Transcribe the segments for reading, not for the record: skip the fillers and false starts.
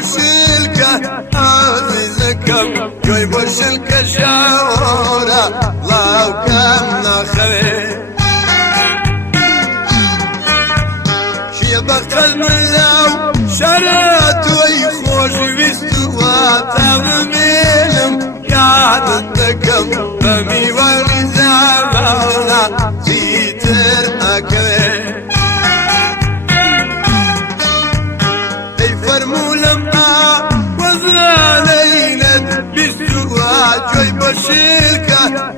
بشلك عزيزكم جوي بشلك شاورا الله كم نخري شيبك الملاو شرات ويخوش بيستوى تغميلم قعدتكم فمي ورزامنا زيتر أكري جوي بشلك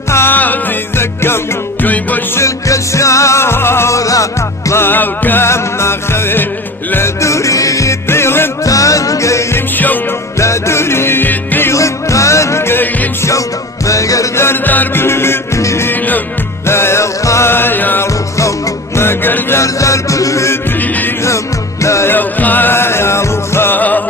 عزيزكم جوي بشلك شاورا الله كم نخري لا دريد ديلم تنقيم شو لا دريد ديلم تنقيم شو ما قدر درب ديلم لا يلقى يا رخو ما قدر درب ديلم لا يلقى يا رخو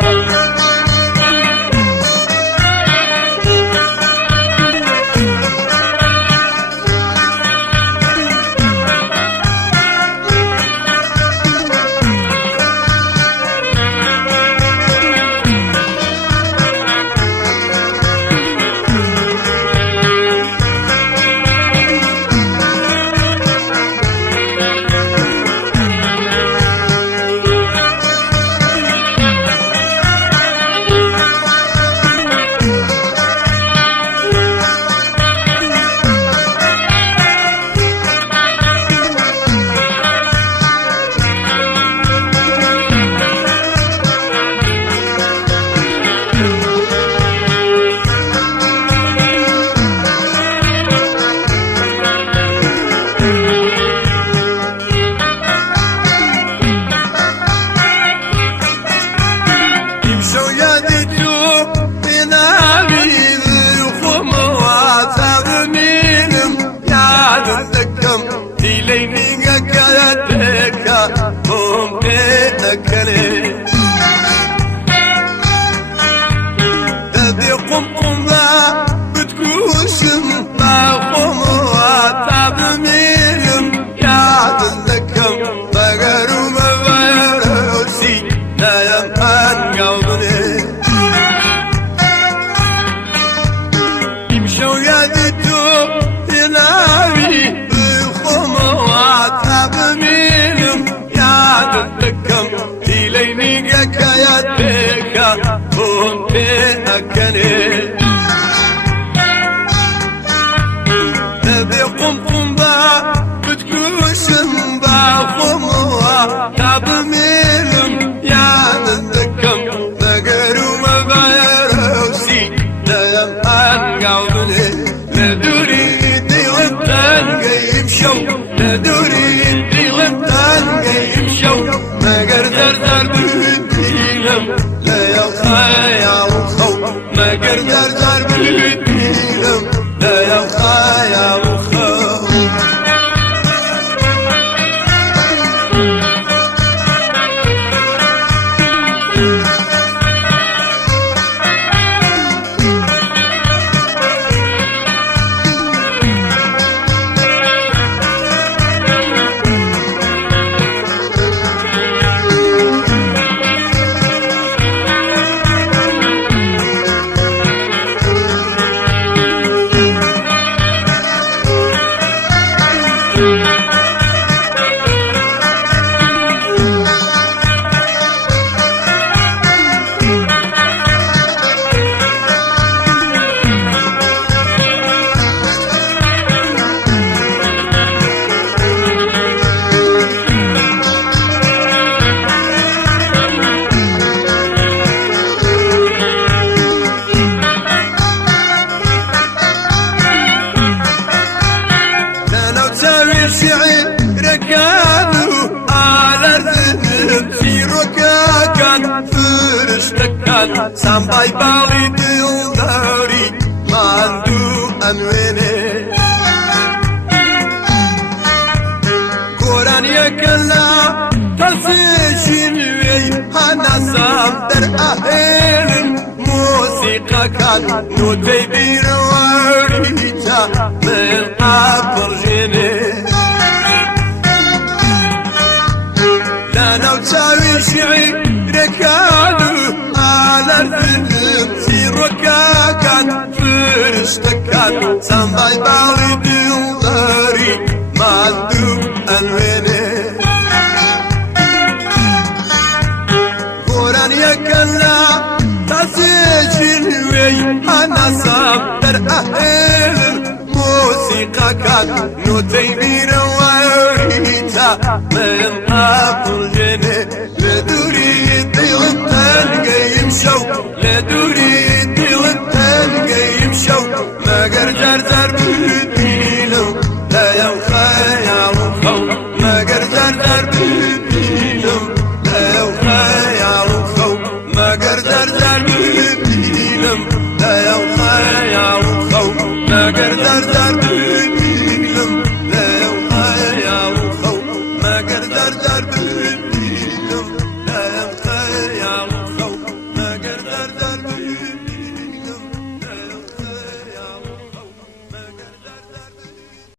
Sampai bali dildari mandu anwene Quran yakalla tasishin wey hanasam dar ahelin musiqa kan nutay birwarita min qabr jene La nawtawi shi'i rekadu سامبای باڵی دڵداری ماندوو ئەنوێنێ گۆرانیەکە لە تەسێکی نوێی هەناسام دەرئەهێڵن مۆسیقاکان نۆتەی بیرەوەریتە من ئاپڵێنێ لە دووری دڵت تەنگەیم شەو لە دووری دڵت تەنگەیم شەو مەگەر جەرجەر ببینم لەیەو